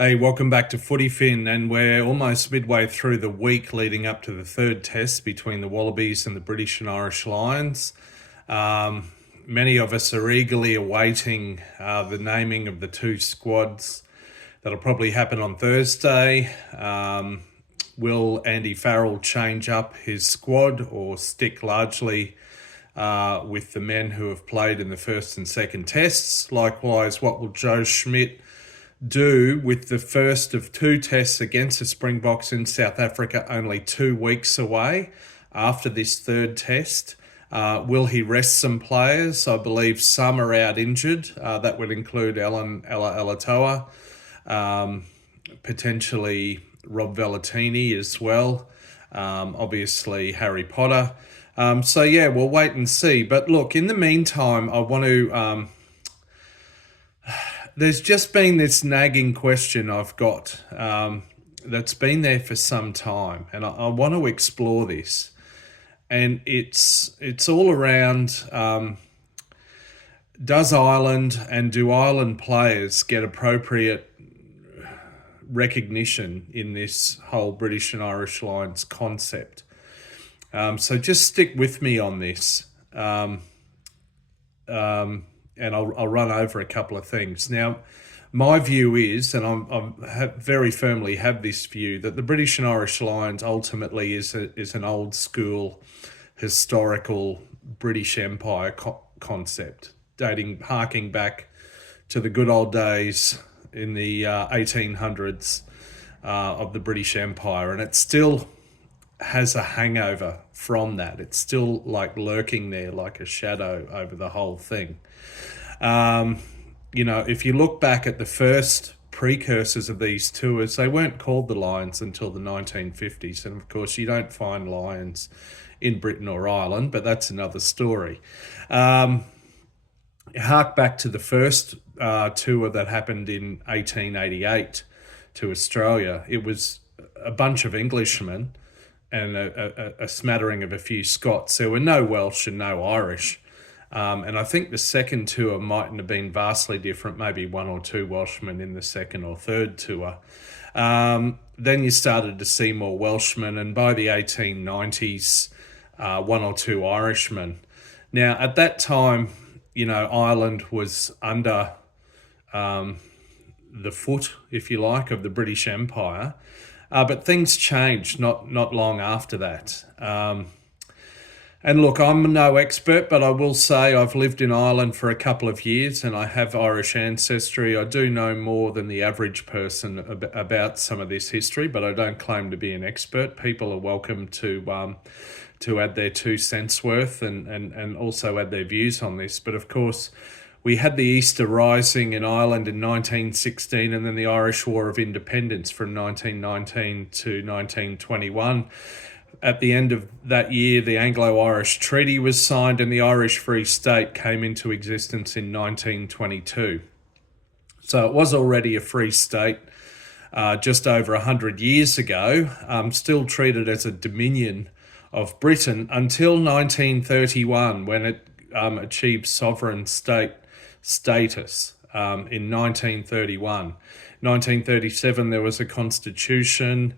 Hey, welcome back to Footy Fin, and we're almost midway through the week leading up to the third test between the Wallabies and the British and Irish Lions. Um, Many of us are eagerly awaiting the naming of the two squads. That'll probably happen on Thursday. Will Andy Farrell change up his squad or stick largely with the men who have played in the first and second tests? Likewise, what will Joe Schmidt do with the first of two tests against the Springboks in South Africa only 2 weeks away after this third test? Will he rest some players? I believe some are out injured. That would include Ella Alatoa, potentially Rob Vellatini as well, obviously Harry Potter. So yeah, we'll wait and see. But look, in the meantime, I want to there's just been this nagging question I've got that's been there for some time, and I want to explore this. And it's all around: does Ireland and do Ireland players get appropriate recognition in this whole British and Irish Lions concept? So just stick with me on this. And I'll run over a couple of things. Now, my view is, and I very firmly have this view, that the British and Irish Lions ultimately is an old school, historical British Empire concept, harking back to the good old days in the 1800s of the British Empire, and it still has a hangover from that. It's still like lurking there like a shadow over the whole thing. If you look back at the first precursors of these tours, they weren't called the Lions until the 1950s. And of course, you don't find lions in Britain or Ireland, but that's another story. Hark back to the first tour that happened in 1888 to Australia. It was a bunch of Englishmen and a smattering of a few Scots. There were no Welsh and no Irish. And I think the second tour mightn't have been vastly different, maybe one or two Welshmen in the second or third tour. Then you started to see more Welshmen, and by the 1890s, one or two Irishmen. Now, at that time, Ireland was under the foot, if you like, of the British Empire. But things changed not long after that. And look, I'm no expert, but I will say I've lived in Ireland for a couple of years and I have Irish ancestry. I do know more than the average person about some of this history, but I don't claim to be an expert. People are welcome to add their 2 cents worth and also add their views on this. But of course, we had the Easter Rising in Ireland in 1916 and then the Irish War of Independence from 1919 to 1921. At the end of that year, the Anglo-Irish Treaty was signed and the Irish Free State came into existence in 1922. So it was already a free state just over 100 years ago, still treated as a dominion of Britain until 1931, when it achieved sovereign state status in 1931. 1937, there was a constitution.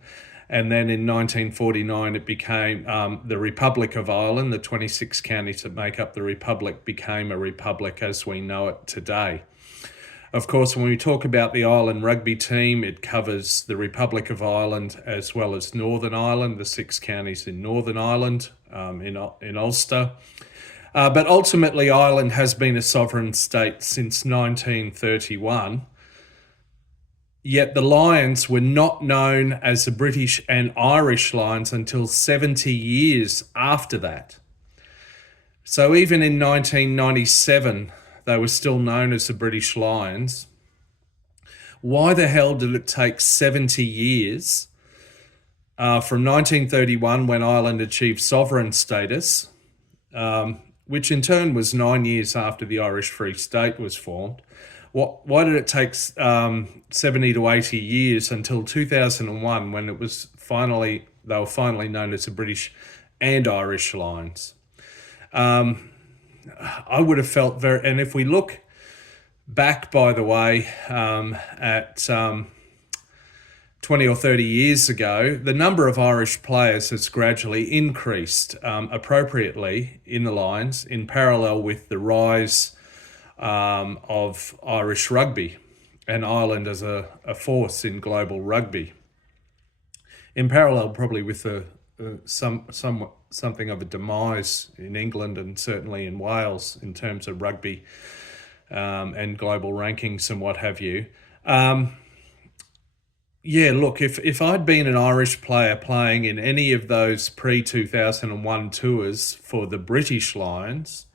And then in 1949, it became the Republic of Ireland. The 26 counties that make up the Republic became a republic as we know it today. Of course, when we talk about the Ireland rugby team, it covers the Republic of Ireland as well as Northern Ireland, the 6 counties in Northern Ireland, in Ulster. But ultimately, Ireland has been a sovereign state since 1931. Yet the Lions were not known as the British and Irish Lions until 70 years after that. So even in 1997, they were still known as the British Lions. Why the hell did it take 70 years from 1931, when Ireland achieved sovereign status, which in turn was 9 years after the Irish Free State was formed? Why did it take 70 to 80 years until 2001, when they were finally known as the British and Irish Lions? I would have felt and if we look back, by the way, at 20 or 30 years ago, the number of Irish players has gradually increased appropriately in the Lions in parallel with the rise of Irish rugby and Ireland as a force in global rugby. In parallel, probably with something of a demise in England and certainly in Wales in terms of rugby and global rankings and what have you. Yeah, look, if I'd been an Irish player playing in any of those pre-2001 tours for the British Lions,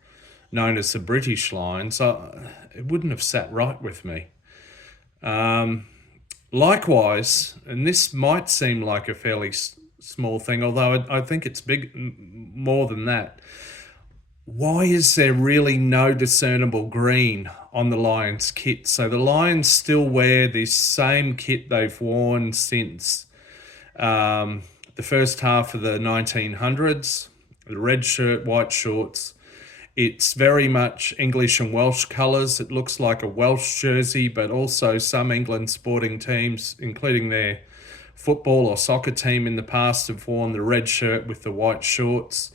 known as the British Lions, it wouldn't have sat right with me. Likewise, and this might seem like a fairly small thing, although I think it's big, more than that. Why is there really no discernible green on the Lions kit? So the Lions still wear this same kit they've worn since the first half of the 1900s, the red shirt, white shorts. It's very much English and Welsh colours. It looks like a Welsh jersey, but also some England sporting teams, including their football or soccer team in the past, have worn the red shirt with the white shorts.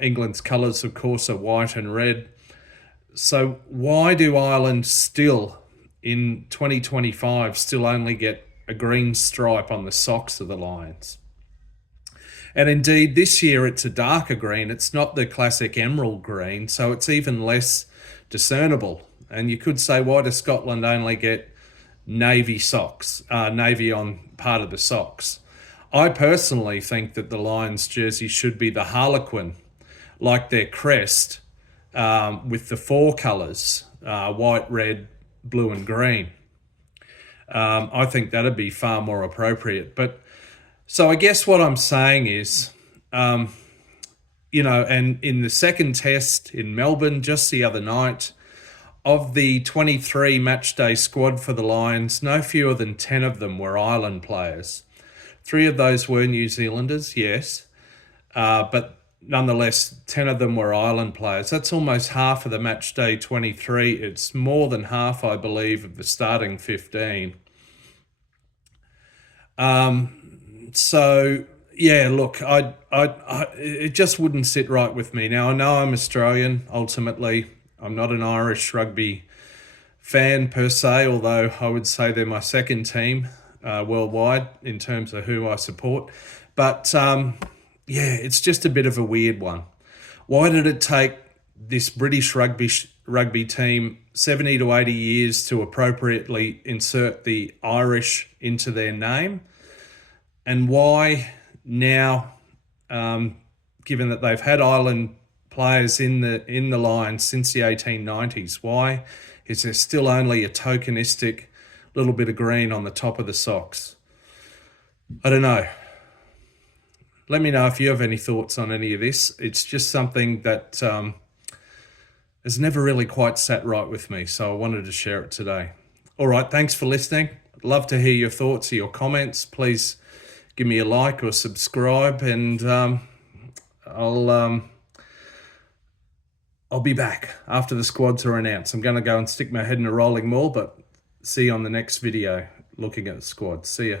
England's colours, of course, are white and red. So why do Ireland still, in 2025, still only get a green stripe on the socks of the Lions? And indeed, this year it's a darker green. It's not the classic emerald green, so it's even less discernible. And you could say, why does Scotland only get navy socks, navy on part of the socks? I personally think that the Lions jersey should be the Harlequin, like their crest, with the four colours, white, red, blue and green. I think that'd be far more appropriate. But so I guess what I'm saying is, and in the second test in Melbourne just the other night, of the 23 matchday squad for the Lions, no fewer than 10 of them were Ireland players. 3 of those were New Zealanders, yes, but nonetheless, 10 of them were Ireland players. That's almost half of the match day 23. It's more than half, I believe, of the starting 15. So, yeah, look, it just wouldn't sit right with me. Now, I know I'm Australian, ultimately. I'm not an Irish rugby fan per se, although I would say they're my second team worldwide in terms of who I support. But yeah, it's just a bit of a weird one. Why did it take this British rugby team 70 to 80 years to appropriately insert the Irish into their name? And why now, given that they've had Ireland players in the Lions since the 1890s, why is there still only a tokenistic little bit of green on the top of the socks? I don't know. Let me know if you have any thoughts on any of this. It's just something that has never really quite sat right with me, so I wanted to share it today. All right, thanks for listening. I'd love to hear your thoughts or your comments. Please give me a like or subscribe, and I'll be back after the squads are announced. I'm going to go and stick my head in a rolling ball, but see you on the next video looking at the squad. See ya.